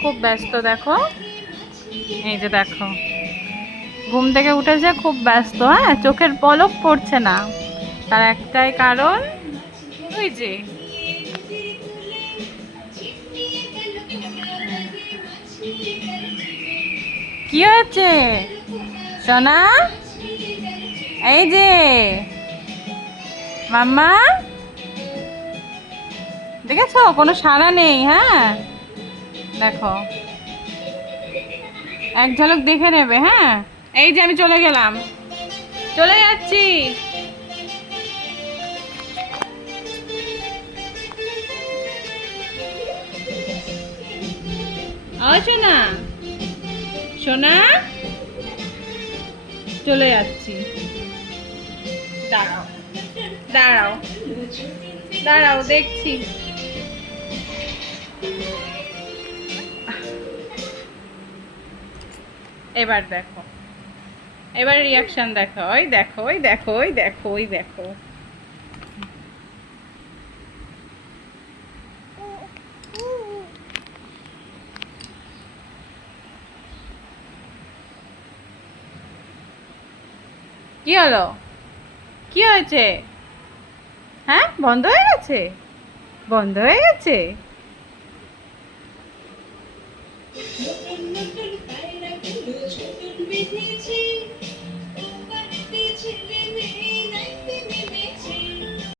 খুব ব্যস্ত দেখো, এই যে দেখো ঘুম থেকে উঠেছে, খুব ব্যস্ত। হ্যাঁ, চোখের পলক পড়ছে না, তার একটাই কারণ ওই যে কি হয়েছে সোনা, এই যে মাম্মা, দেখেছো কোনো সাড়া নেই। হ্যাঁ দেখো, এক ঝলক দেখে নেবে। হ্যাঁ, এই যে আমি চলে গেলাম, চলে যাচ্ছি। ওই সোনা, সোনা, চলে যাচ্ছি। দাঁড়াও দাঁড়াও দাঁড়াও, দেখছি। এবার দেখো, এবার রিয়াকশন দেখো। ওই দেখো, ওই দেখো, ওই দেখো, ওই দেখো। কি হলো, কি হয়েছে? হ্যাঁ, বন্ধ হয়ে গেছে, বন্ধ হয়ে গেছে।